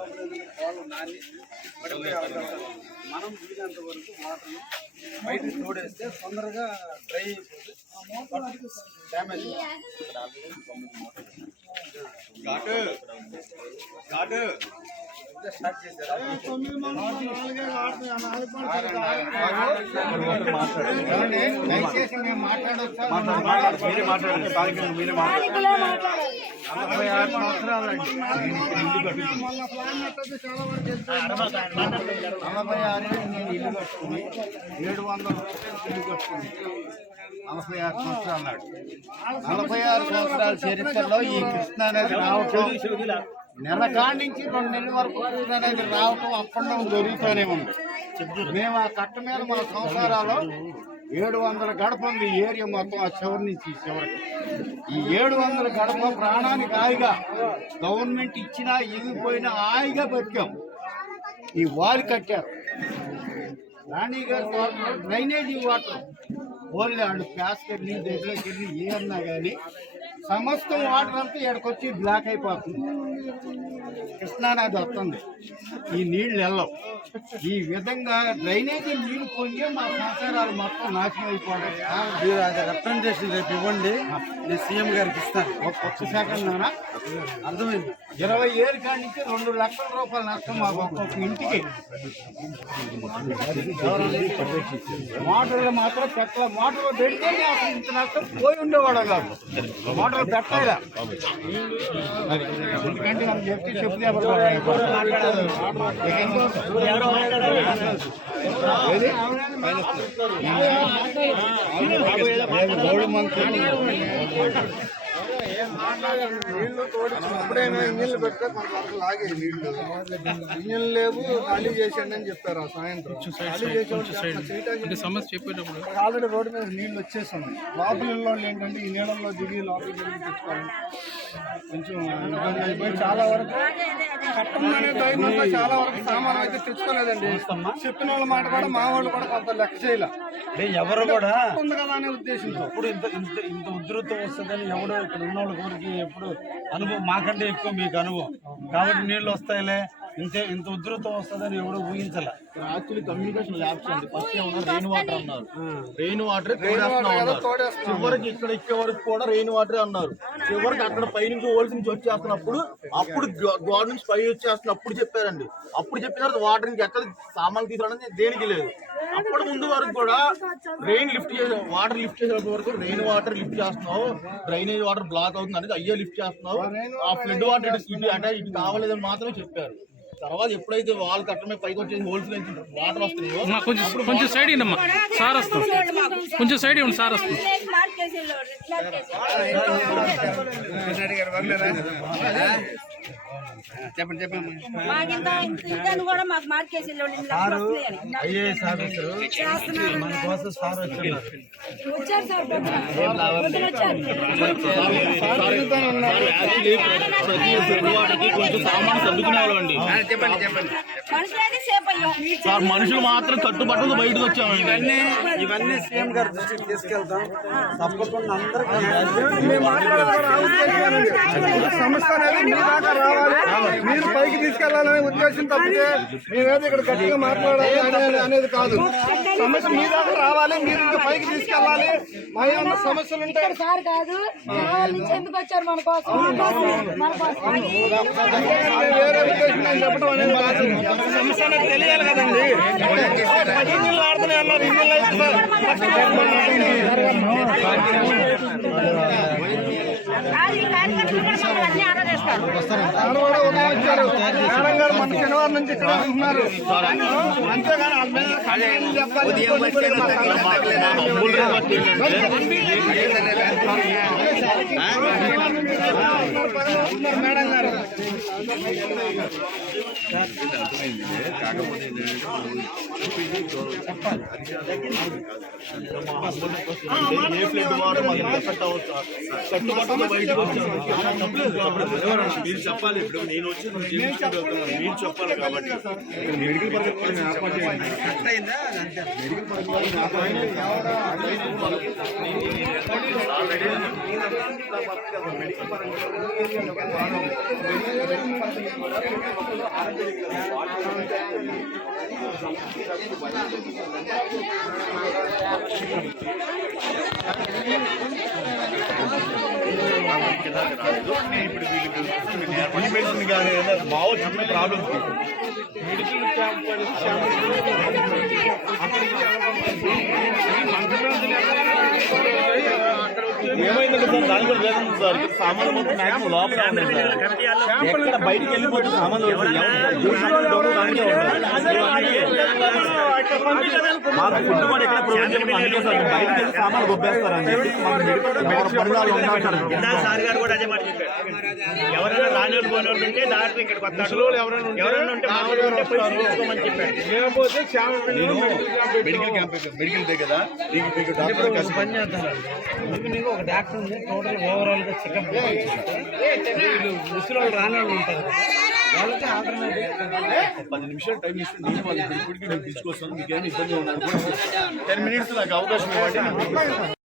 వాళ్ళు నాని పడిపోయే అవకాశాలు. మనం వీలంత వరకు వాటర్ బయటకు తోడేస్తే తొందరగా డ్రై అయిపోతుంది, డ్యామేజ్. స్టార్ట్ చేశారా? మీరే మాట్లాడండి. 46 సంవత్సరాలండి. 46 నేను ఇల్లు కట్టుకుని 700 ఇల్లు కట్టుకుని 46 సంవత్సరాలు నాడు. 46 సంవత్సరాల చరిత్రలో ఈ కృష్ణానది రావటం, నెల కాడి నుంచి 2 నెలల వరకు కృష్ణానది రావటం అప్పట్లో జరుగుతూనే ఉంది. మేము ఆ కట్ట మీద మా సంవత్సరాలు 700 గడప ఉంది. ఈ ఏరియా మొత్తం ఆ చివరి నుంచి చివరికి ఈ 700 గడప ప్రాణానికి హాయిగా గవర్నమెంట్ ఇచ్చినా ఇగిపోయినా హాయిగా బతికాం. ఈ వాల్ కట్టారు. రాణి గారి డ్రైనేజీ వాటర్ ఓన్లీ వాళ్ళు ప్యాస్కెట్ నీళ్ళు దగ్గరకి వెళ్ళి ఏమన్నా కానీ సమస్తం వాటర్ అంతా ఇక్కడికొచ్చి బ్లాక్ అయిపోతుంది. కృష్ణానది వస్తుంది, ఈ నీళ్లు వెళ్ళవు. ఈ విధంగా డ్రైనేజీ నీళ్లు పొంగి మా సంవత్సరాలు మొత్తం నాశనం అయిపోవడం. రిప్రజెంటేషన్ రేపు ఇవ్వండి, నేను సీఎం గారికి ఇస్తాను. ఒక్క సెకండ్ నానా అర్థమైంది. 20 ఏళ్ళ కాడి నుంచి 2 లక్షల రూపాయలు నష్టం మాకు ఒక్కొక్క ఇంటికి. మోటార్లు మాత్రం పెట్ట మోటార్లు పెడితే అసలు ఇంత నష్టం పోయి ఉండేవాడు కాదు. మోటార్లు పెట్టాలా ఎందుకంటే మనం చెప్తే చెప్తే గోడు మంత్రి నీళ్లు తోడినప్పుడైనా ఇంజిన్లు పెడితే మన వరకు లాగే నీళ్లు. ఇంజిన్ లేవు, ఖాళీ చేసేయండి అని చెప్పారు. ఆ సాయంత్రం ఖాళీ చేసేవాళ్ళు సమస్య చెప్పేటప్పుడు ఆల్రెడీ రోడ్డు మీద నీళ్లు వచ్చేస్తున్నాయి. లోపల వాళ్ళు ఏంటంటే ఈ నీళ్ళల్లో దిగి లోపలికి దిగి తెచ్చుకోవాలి. కొంచెం ఇబ్బంది అయిపోయి చాలా వరకు కట్టమనే ధైర్యంతో చాలా వరకు సామాన్ అయితే తెచ్చుకోలేదండి. చెప్పిన వాళ్ళ మాట కూడా మా వాళ్ళు కూడా కొంత లెక్క చేయలే. ఎవరు కూడా ఉంది కదా అనే ఉద్దేశంతో ఇప్పుడు ఇంత ఉధృతం వస్తుందని ఎవడో ఇక్కడ ఉన్న వాళ్ళ ఊరికి ఎప్పుడు అనుభవం మాకంటే ఎక్కువ మీకు అనుభవం కాబట్టి నీళ్ళు వస్తాయిలే, ఇంత ఉధృతం వస్తుందని ఎవడో ఊహించాల. యాక్చువల్లీ కమ్యూనికేషన్ ల్యాబ్స్ అండి. ఫస్ట్ ఏమన్నా రెయిన్ వాటర్ అన్నారు, రెయిన్ వాటర్ చివరికి ఇక్కడ ఎక్కే వరకు కూడా రెయిన్ వాటర్ అన్నారు. చివరికి అక్కడ పైనుంచి ఓల్స్ నుంచి వచ్చేస్తున్నప్పుడు అప్పుడు గోడ నుంచి పై వచ్చేస్తున్నప్పుడు చెప్పారండి. అప్పుడు చెప్పిన తర్వాత వాటర్ నుంచి ఎక్కడ సామాన్లు తీసుకురావడానికి దేనికి లేదు. అప్పటి ముందు వరకు కూడా రెయిన్ లిఫ్ట్ చేసే వాటర్ లిఫ్ట్ చేసేటప్పుడు వరకు రెయిన్ వాటర్ లిఫ్ట్ చేస్తున్నావు, డ్రైనేజ్ వాటర్ బ్లాక్ అవుతుంది అనేది అయ్యే లిఫ్ట్ చేస్తున్నావు, ఆ ఫ్లడ్ వాటర్ ఇటు కావలేదని మాత్రమే చెప్పారు. తర్వాత ఎప్పుడైతే వాళ్ళు కట్టమే పైకి వచ్చేసి హోల్స్ నుంచి వాటర్ వస్తున్నాయో కొంచెం సైడ్ ఇవ్వమ్మా సార్ వస్తాం, కొంచెం సైడ్ ఇవ్వండి సార్ వస్తాం. చెప్పండి చెప్పండి. ఐఏఎస్ ఆఫీసరు మన కోసం సార్ వచ్చారు. కొంచెం సామాన్ చదువుకునే వాళ్ళు అండి. చెప్పండి చెప్పండి సార్ మనుషులు మాత్రం కట్టుబట్టలు బయటకు వచ్చామండి. ఇవన్నీ సీఎం గారి దృష్టికి తీసుకెళ్తాం తప్పకుండా. అందరికీ సమస్య అనేది మీ దాకా రావాలి, మీరు పైకి తీసుకెళ్లాలనే ఉద్దేశం తప్పితే మేమేదో ఇక్కడ గట్టిగా మాట్లాడాలి అనేది కాదు. సమస్య మీ దాకా రావాలి, మీరు ఇంకా పైకి తీసుకెళ్లాలి. మా ఏమన్నా సమస్యలు ఉంటాయి సార్ కాదు, ఎందుకు వచ్చారు మన కోసం, వేరే ఉద్దేశం నేను చెప్పడం అనేది కాదు. సమస్య అనేది తెలియాలి కదండి. 10 ఇంజిన్లు ఆడుతున్నాయి అన్నారు, ఇంజిన్లు అయితే వచ్చారు. మేడం గారు మన శనివారం నుంచి ఇక్కడ ఉంటున్నారు. అంతేగాని మేడం గారు కాకపోతే మీరు చెప్పాలి. ఇప్పుడు నేను వచ్చి మీరు చెప్పాలి కాబట్టి మెడికల్ పరంగా ఏర్పాటు చేయండి. మెడికల్ పరంగా మెడిసిన్ కానీ మామూలు చిన్న ప్రాబ్లమ్స్ మెడికల్ క్యాంప్ ఏమైందంటే సార్ దాని కూడా లేదు సార్ సామాన్లు మొత్తం మ్యాక్సిమం లోపల ఉంది సార్ ఎక్కడ బయటికి వెళ్ళిపోతే సామాన్లు మాకు ఫుడ్ కూడా ఎక్కడ ప్రొవైడ్ చేయడం అందుకే సార్ బయటికి వెళ్ళి సామాన్లు గొప్పేస్తారని చెప్పి మాకు మెడికల్ పనులు ఉంటారు. సార్ గారు కూడా అదే మాట చెప్పారు. ఎవరైనా రాని వాళ్ళు పోని వాళ్ళు ఉంటే దాంట్లో ఇక్కడ కొత్త ఎవరైనా ఉంటే మామూలు ఉంటే పోయి చూసుకోమని చెప్పారు. లేకపోతే నేను మెడికల్ క్యాంప్ మెడికల్ డే కదా మీకు డాక్టర్ కలిసి పని చేస్తాను. ఒక డాక్టర్ ఉంది, టోటల్ ఓవరాల్ గా చెకప్ ముసలి రాని వాళ్ళు ఉంటారు, వాళ్ళకి ఆల్టర్నేటివ్ 10 నిమిషాలు టైం ఇస్తే నేను వాళ్ళకి ఇప్పటికీ నేను తీసుకొస్తాను. మీకు ఏమైనా ఇబ్బంది ఉన్నారు 10 minutes నాకు అవకాశం ఇవ్వండి.